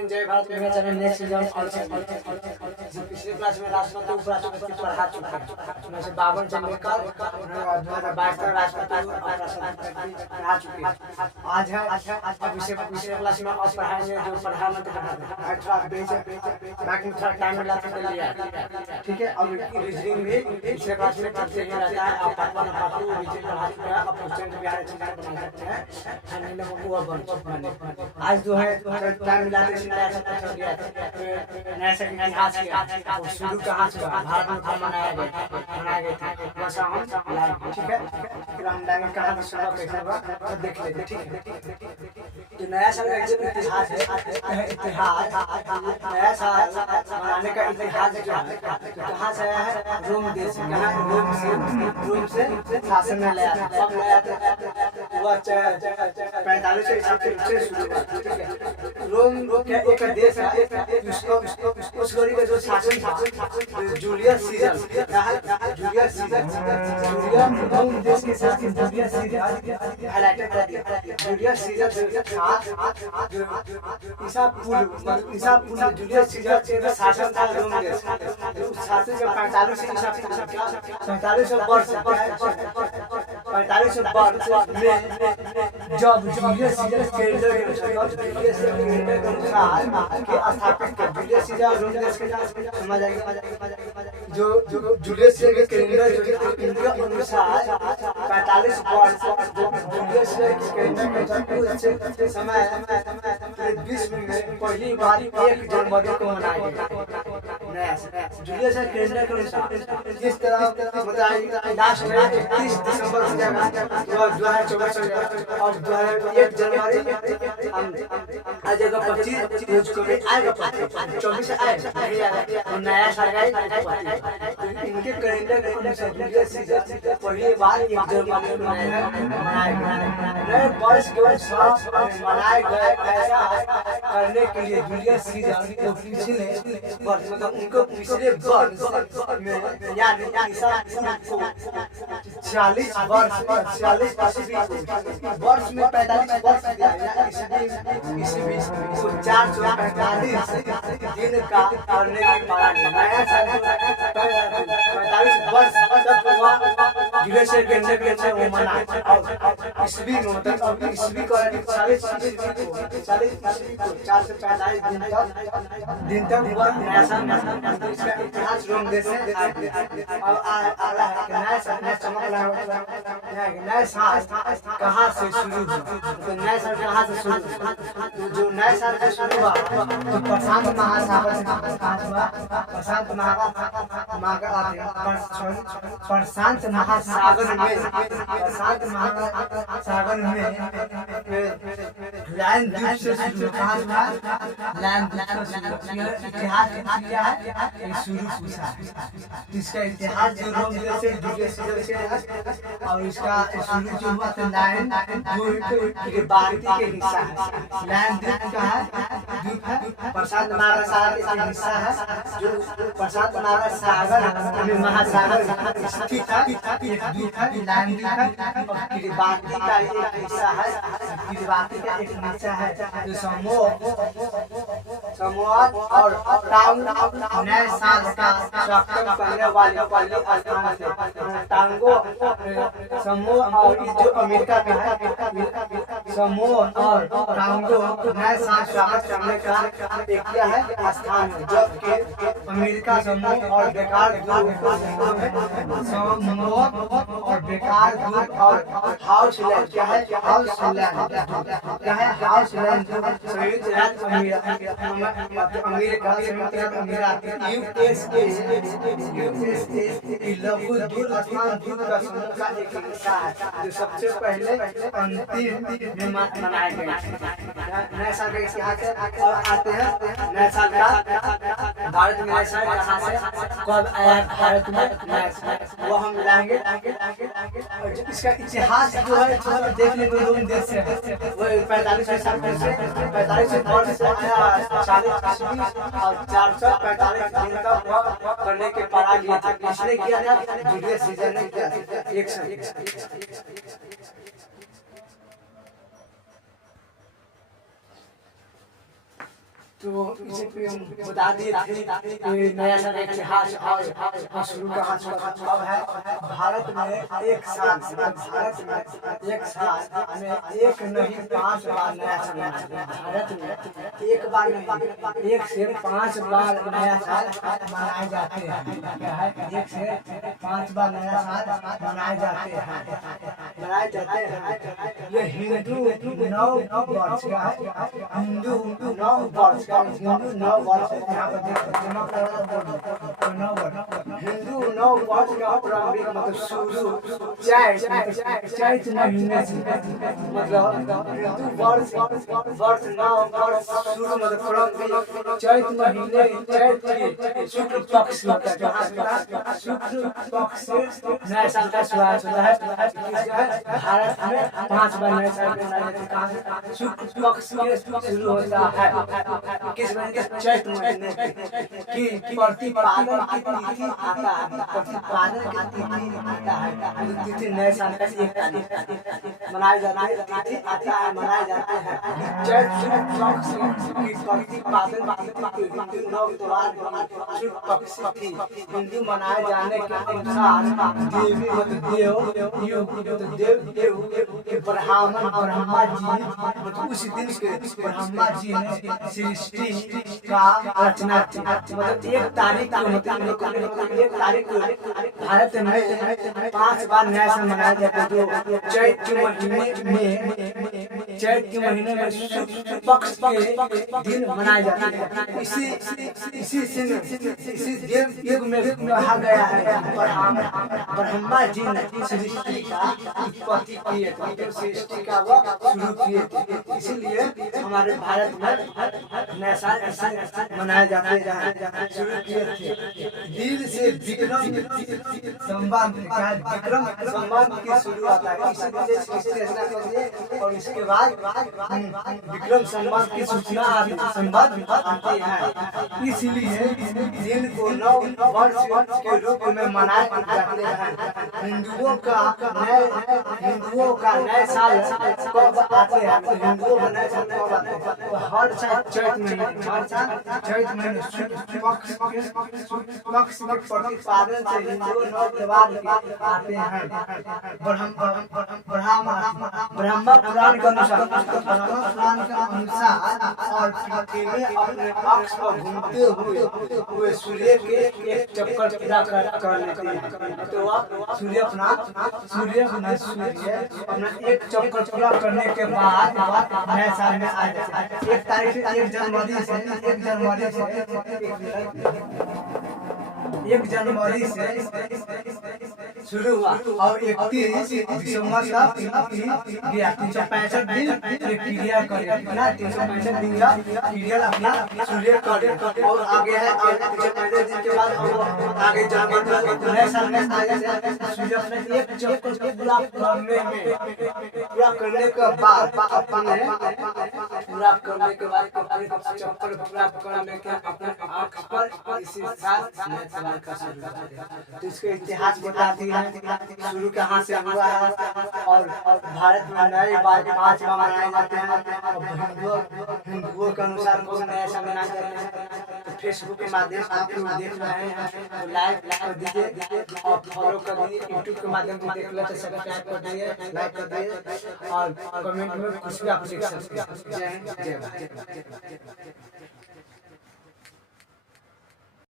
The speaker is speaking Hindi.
एंड जय भारत मेरा चैनल नेक्स्ट एग्जाम और पिछले क्लास में राष्ट्रपति उपराष्ट्रपति पढ़ा चुके हैं। मैं से 52 से लेकर 2022 तक राष्ट्रपति और राष्ट्रपति पढ़ा चुके हैं। आज है पिछले क्लास में और पढ़ाएंगे जो प्रधानमंत्री बाकी थोड़ा टाइम मिला तो लिया, ठीक है। और रीजनिंग भी पिछले क्लास में करते ही रहता है। आप पार्ट 1 पार्ट 2 रीजनिंग पढ़ा चुके हैं। आप क्वेश्चन भी अच्छी तरह बना सकते हैं। हम लोगों को वो बन आज जो है टाइम मिला के नया सब दिया नया से इतिहास के और शुरू कहाँ से हुआ, भारत में कब मनाया गया था, वैसा हम लाएंगे, ठीक है। फिर हम लाएंगे कहाँ से शुरू कैसे हुआ तो देख लेते, ठीक है। तो नया साल का जो इतिहास है, इतिहास नया साल मनाने का इतिहास क्या है, कहाँ से आया है? रोम देश से। रोम से शासन में लाया था। कब लाया था? वो 45 ईसा से शुरू हुआ, ठीक है। रोम एक देश है, उस घड़ी का जो शासन था जूलियस सीजर, जूलियस रोम देश के साथ जूलियस सीजर हाईलाइटेड कर दिया। जूलियस सीजर ईसा पूर्व जूलियस सीजर का शासन था रोम देश। उस शासन से 45 ईसा 45 वर्ष 45 वर्ष में जब जूलियस सीजर कैलेंडर के अनुसार स्थापित कर जूलियस सीजर रोम देश के समझ आएगा। जो जूलियस सीजर के कैलेंडर इनके अनुसार 45 वर्ष जूलियस सीजर कैलेंडर के समय विश्व में पहली बार 1 जनवरी को मनाया गया। जूलियस सीजर कैलेंडर के अनुसार जिस तरह मतलब लास्ट में 31 दिसंबर हो जाएगा 2024 और 1 जनवरी आ जाएगा 25 को भी आएगा 24 आएगा नया साल आएगा। इनके कैलेंडर के अनुसार जूलियस सीजर पहली बार 1 जनवरी को मनाया गया। नए वर्ष के मनाए गए ऐसा करने के लिए जूलियस सीजर को पिछले वर्ष मतलब उनको पिछले वर्ष में यानी ईसा को 40 वर्ष में 45 वर्ष दिया ईस्वी को 445 दिन का करने की मांग। नया साल 45 वर्ष जूलियस सीजर कैलेंडर के अनुसार वो मना और ईस्वी में मतलब ईस्वी को 40 ईस्वी को 445 दिन तक हुआ नया साल। इसका इतिहास रोम देश से और आ रहा है कि नया साल कहाँ से शुरू हुआ। तो नया साल कहाँ से शुरू हुआ? तो जो नया साल से शुरू हुआ तो प्रशांत महासागर से हुआ। प्रशांत महासागर में लाइन द्वीप से शुरू हुआ। लाइन इतिहास क्या है शुरू पूछा है। इसका इतिहास जो रोम देश से जूलियस सीजर से और इसका शुरू जो हुआ तो लाइन द्वीप भारतीय के हिस्सा है। लाइन द्वीप का है प्रशांत महासागर का हिस्सा है। जो प्रशांत महासागर महासागर स्थित है एक द्वीप है लाइन द्वीप और किरिबाती का एक हिस्सा है। किरिबाती का एक हिस्सा है जो समूह और टांग नए साल का स्वागत करने वाले पहले स्थान थे। टांगो समूह और जो अमेरिका का है समूह और टांगो नए साल स्वागत करने का एक है स्थान है। जबकि अमेरिका समूह और बेकार समूह और बेकार और हाउसलैंड क्या है? हाउसलैंड क्या है? हाउसलैंड संयुक्त राज्य अमेरिका संयुक्त राज्य अमेरिका यूएसए लघु दूर स्थान दूर का समूह का एक हिस्सा है जो सबसे पहले अंतिम में मनाया गया। नया साल का इतिहास है और आते हैं नया साल का भारत में नया साल कहाँ से कब आया भारत में नया साल वो हम लाएंगे। इसका इतिहास जो है देखने को रोम देश से वो 45 ईसा से 45 वर्ष से आया 40 ईस्वी और 445 दिन तक करने के पड़ा लिया था। किसने किया था? जूलियस सीजर ने किया था। एक तो इसे पे हम बता दिए थे कि नया साल का इतिहास और शुरू कहाँ से हुआ कब है। भारत में एक साल में एक नहीं 5 बार नया साल मनाया जाता है। भारत में एक बार नहीं, 1 से 5 बार नया साल मनाए जाते हैं। क्या है, 1 से 5 बार नया साल मनाए जाते हैं। ये हिंदू नव वर्ष का है, हिंदू नव वर्ष का, हिंदू नव वर्ष यहाँ पर हिंदू नव वर्ष का प्रारंभिक मतलब शुरू चैत महीने से, मतलब हिंदू वर्ष नव वर्ष शुरू मतलब प्रारंभिक चैत महीने, चैत के शुक्ल पक्ष होता है, जहाँ शुक्ल पक्ष से नया साल का शुरुआत होता है। भारत में 5 बार नया साल मनाया जाता है। शुक्ल पक्ष से शुरू होता है, किस महीने के, चैत महीने की प्रतिपादन की तिथि आता है, प्रतिपादन की तिथि आता है। तिथि नए साल का 1 तारीख मनाया जाता है, तिथि आता है, मनाए जाते हैं। चैत पक्ष की प्रतिपादन हिंदू नव त्योहार शुक्ल पक्ष थी। हिंदू मनाए जाने के अनुसार देवी ब्रह्मा जी मतलब उस दिन के ब्रह्मा जी ने सृष्टि का रचना की। मतलब 1 तारीख को होती है, 1 तारीख को भारत में 5 बार नया साल मनाया जाता है, जो चैत के महीने में शुक्ल पक्ष के दिन मनाए जाते हैं। इसी देव युग में कहा गया है ब्रह्मा जी ने सृष्टि का उत्पत्ति किए थे, सृष्टि का वो शुरू किए थे। इसीलिए हमारे भारत में नया साल मनाया जाता है, शुरू किए थे। दिल से विक्रम संबंध की शुरुआत है, और इसके बाद विक्रम संबंध की सूचना संबंध आती है। इसलिए दिन को नव वर्ष के रूप में मनाए जाते हैं। हिंदुओं का नए साल कब आते हैं, हिंदुओं का नए साल कब आते हैं, तो हर साल चैत महीने शुक्ल पक्ष के प्रतिपादन से हिंदू नव त्योहार आते हैं। ब्रह्मा पुराण के अनुसार और पृथ्वी में अपने अक्ष पर घूमते हुए सूर्य के एक चक्कर पूरा कर लेते हैं। तो सूर्य अपना एक चक्कर पूरा करने के बाद नए साल में आ जाता है। 1 तारीख से 1 जनवरी से शुरू हुआ और 31 दिसंबर तक गया। 365 दिन क्रिया करेगा, 365 दिन का पीरियड अपना सूर्य करे और आगे है 365 दिन के बाद आगे जनवरी नए साल में सूर्य अपने एक चक्कर पूरा करने के बाद चक्कर पूरा करने के अपने आँख पर इसी साथ नए साल का शुरू होता है। तो इसके इतिहास बताती है शुरू कहाँ से हुआ है, और भारत में नए 5 बार मनाए जाते हैं। हिंदुओं के अनुसार कौन नया साल मनाए जाते हैं। तो फेसबुक के माध्यम से आप लोग देख रहे हैं, तो लाइक कर दीजिए और फॉलो कर दीजिए। यूट्यूब के माध्यम से देख ले तो सब्सक्राइब कर दीजिए, लाइक कर दीजिए और कमेंट में कुछ भी आप लिख सकते हैं। जय हिंद, जय भारत।